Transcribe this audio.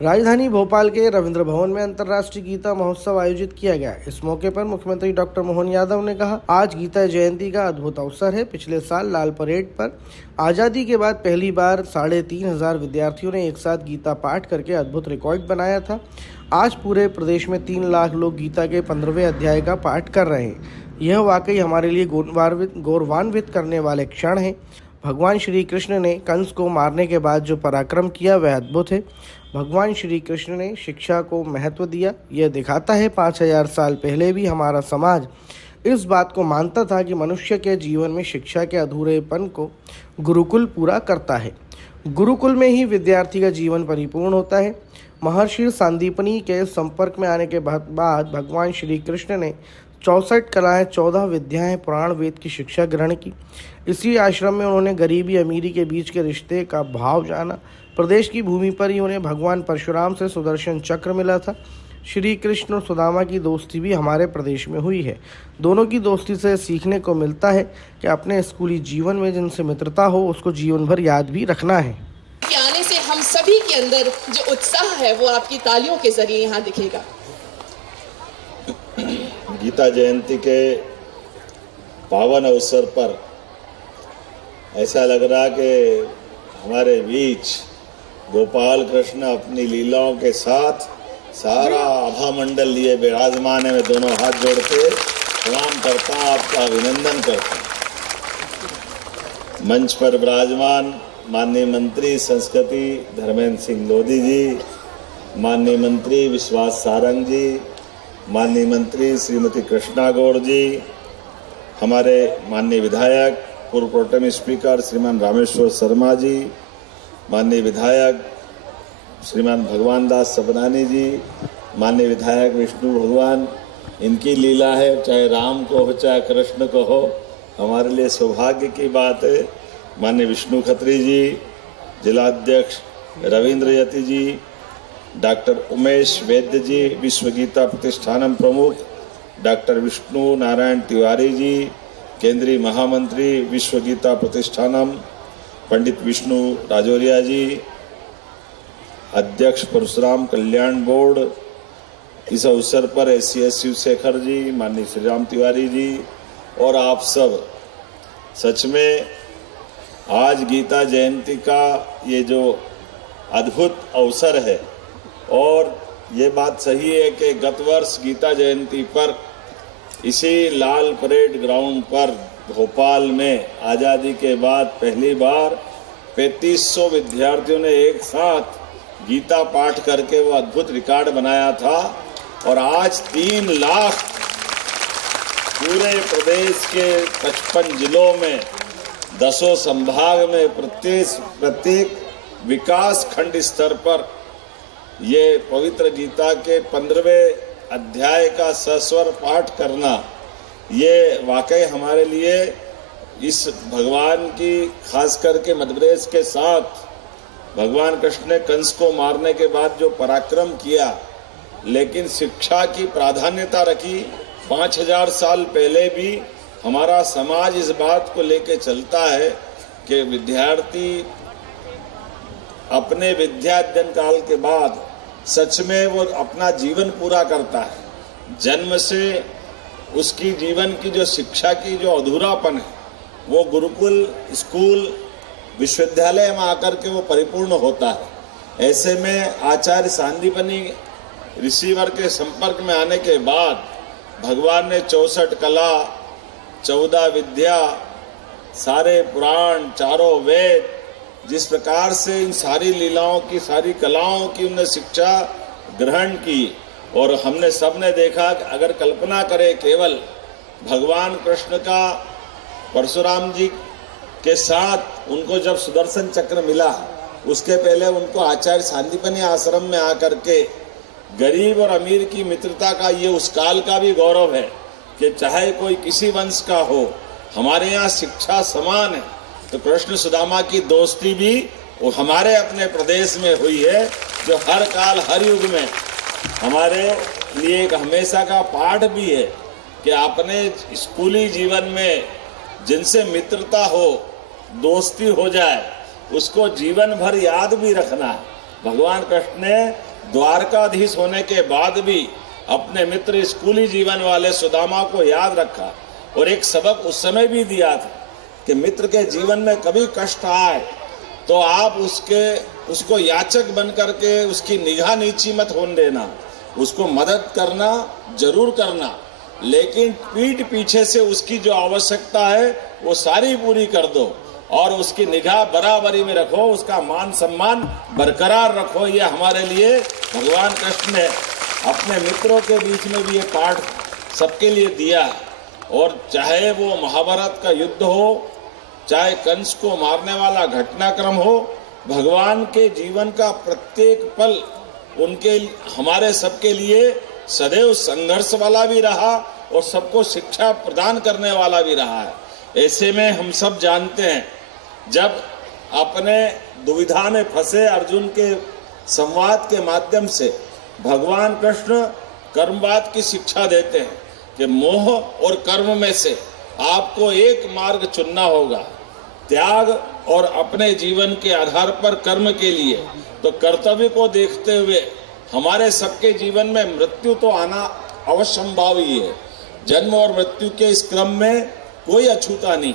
राजधानी भोपाल के रविंद्र भवन में अंतर्राष्ट्रीय गीता महोत्सव आयोजित किया गया। इस मौके पर मुख्यमंत्री डॉक्टर मोहन यादव ने कहा, आज गीता जयंती का अद्भुत अवसर है। पिछले साल लाल परेड पर आज़ादी के बाद पहली बार 3,500 विद्यार्थियों ने एक साथ गीता पाठ करके अद्भुत रिकॉर्ड बनाया था। आज पूरे प्रदेश में 3 लाख लोग गीता के 15वें अध्याय का पाठ कर रहे हैं। यह वाकई हमारे लिए गौरवान्वित करने वाले क्षण हैं। भगवान श्री कृष्ण ने कंस को मारने के बाद जो पराक्रम किया वह अद्भुत है। भगवान श्री कृष्ण ने शिक्षा को महत्व दिया। यह दिखाता है 5000 साल पहले भी हमारा समाज इस बात को मानता था कि मनुष्य के जीवन में शिक्षा के अधूरेपन को गुरुकुल पूरा करता है। गुरुकुल में ही विद्यार्थी का जीवन परिपूर्ण होता है। महर्षि सांदीपनि के संपर्क में आने के बाद भगवान श्री कृष्ण ने 64 कलाएं, 14 विद्याएं, पुराण वेद की शिक्षा ग्रहण की। इसी आश्रम में उन्होंने गरीबी अमीरी के बीच के रिश्ते का भाव जाना। प्रदेश की भूमि पर ही उन्हें भगवान परशुराम से सुदर्शन चक्र मिला था। श्री कृष्ण और सुदामा की दोस्ती भी हमारे प्रदेश में हुई है। दोनों की दोस्ती से सीखने को मिलता है कि अपने स्कूली जीवन में जिनसे मित्रता हो उसको जीवन भर याद भी रखना है। आने से हम सभी के अंदर जो उत्साह है वो आपकी तालियों के जरिए यहाँ दिखेगा। गीता जयंती के पावन अवसर पर ऐसा लग रहा कि हमारे बीच गोपाल कृष्ण अपनी लीलाओं के साथ सारा आभा मंडल लिए विराजमान है। मैं दोनों हाथ जोड़ के प्रणाम करता हूँ, आपका अभिनंदन करता हूँ। मंच पर विराजमान माननीय मंत्री संस्कृति धर्मेंद्र सिंह लोधी जी, माननीय मंत्री विश्वास सारंग जी, माननीय मंत्री श्रीमती कृष्णा गौड़ जी, हमारे माननीय विधायक पूर्व प्रोटेम स्पीकर श्रीमान रामेश्वर शर्मा जी, माननीय विधायक श्रीमान भगवान दास सबनानी जी, माननीय विधायक विष्णु भगवान, इनकी लीला है, चाहे राम को हो चाहे कृष्ण को हो, हमारे लिए सौभाग्य की बात है। माननीय विष्णु खत्री जी, जिलाध्यक्ष रविंद्र यति जी, डॉक्टर उमेश वैद्य जी, विश्व गीता प्रतिष्ठानम प्रमुख डॉक्टर विष्णु नारायण तिवारी जी, केंद्रीय महामंत्री विश्व गीता प्रतिष्ठानम पंडित विष्णु राजौरिया जी, अध्यक्ष परशुराम कल्याण बोर्ड, इस अवसर पर SCS शिवशेखर जी, माननीय श्री राम तिवारी जी और आप सब, सच में आज गीता जयंती का ये जो अद्भुत अवसर है और ये बात सही है कि गत वर्ष गीता जयंती पर इसी लाल परेड ग्राउंड पर भोपाल में आज़ादी के बाद पहली बार 3500 विद्यार्थियों ने एक साथ गीता पाठ करके वो अद्भुत रिकॉर्ड बनाया था। और आज 3 लाख पूरे प्रदेश के 55 जिलों में 10 संभाग में प्रत्येक विकास खंड स्तर पर ये पवित्र गीता के 15वें अध्याय का सस्वर पाठ करना, ये वाकई हमारे लिए इस भगवान की, खास करके मध्य प्रदेश के साथ भगवान कृष्ण ने कंस को मारने के बाद जो पराक्रम किया, लेकिन शिक्षा की प्राधान्यता रखी। 5000 साल पहले भी हमारा समाज इस बात को लेके चलता है कि विद्यार्थी अपने विद्याध्ययन काल के बाद सच में वो अपना जीवन पूरा करता है। जन्म से उसकी जीवन की जो शिक्षा की जो अधूरापन है वो गुरुकुल, स्कूल, विश्वविद्यालय में आकर के वो परिपूर्ण होता है। ऐसे में आचार्य सांदीपनि रिसीवर के संपर्क में आने के बाद भगवान ने 64 कला, 14 विद्या, सारे पुराण, चारों वेद, जिस प्रकार से इन सारी लीलाओं की, सारी कलाओं की उन्हें शिक्षा ग्रहण की, और हमने सबने देखा कि अगर कल्पना करें केवल भगवान कृष्ण का परशुराम जी के साथ उनको जब सुदर्शन चक्र मिला, उसके पहले उनको आचार्य सांदीपनि आश्रम में आकर के गरीब और अमीर की मित्रता का ये उस काल का भी गौरव है कि चाहे कोई किसी वंश का हो, हमारे यहाँ शिक्षा समान है। तो कृष्ण सुदामा की दोस्ती भी वो हमारे अपने प्रदेश में हुई है, जो हर काल हर युग में हमारे लिए एक हमेशा का पाठ भी है कि अपने स्कूली जीवन में जिनसे मित्रता हो, दोस्ती हो जाए, उसको जीवन भर याद भी रखना है। भगवान कृष्ण ने द्वारकाधीश होने के बाद भी अपने मित्र स्कूली जीवन वाले सुदामा को याद रखा और एक सबक उस समय भी दिया था कि मित्र के जीवन में कभी कष्ट आए तो आप उसको याचक बन करके उसकी निगाह नीची मत होने देना, उसको मदद करना जरूर करना, लेकिन पीठ पीछे से उसकी जो आवश्यकता है वो सारी पूरी कर दो और उसकी निगाह बराबरी में रखो, उसका मान सम्मान बरकरार रखो। ये हमारे लिए भगवान कृष्ण ने अपने मित्रों के बीच में भी ये पाठ सबके लिए दिया है। और चाहे वो महाभारत का युद्ध हो, चाहे कंस को मारने वाला घटनाक्रम हो, भगवान के जीवन का प्रत्येक पल उनके हमारे सबके लिए सदैव संघर्ष वाला भी रहा और सबको शिक्षा प्रदान करने वाला भी रहा है। ऐसे में हम सब जानते हैं, जब अपने दुविधा में फंसे अर्जुन के संवाद के माध्यम से भगवान कृष्ण कर्मवाद की शिक्षा देते हैं कि मोह और कर्म में से आपको एक मार्ग चुनना होगा, त्याग और अपने जीवन के आधार पर कर्म के लिए। तो कर्तव्य को देखते हुए हमारे सबके जीवन में मृत्यु तो आना अवश्यंभावी है। जन्म और मृत्यु के इस क्रम में कोई अछूता नहीं।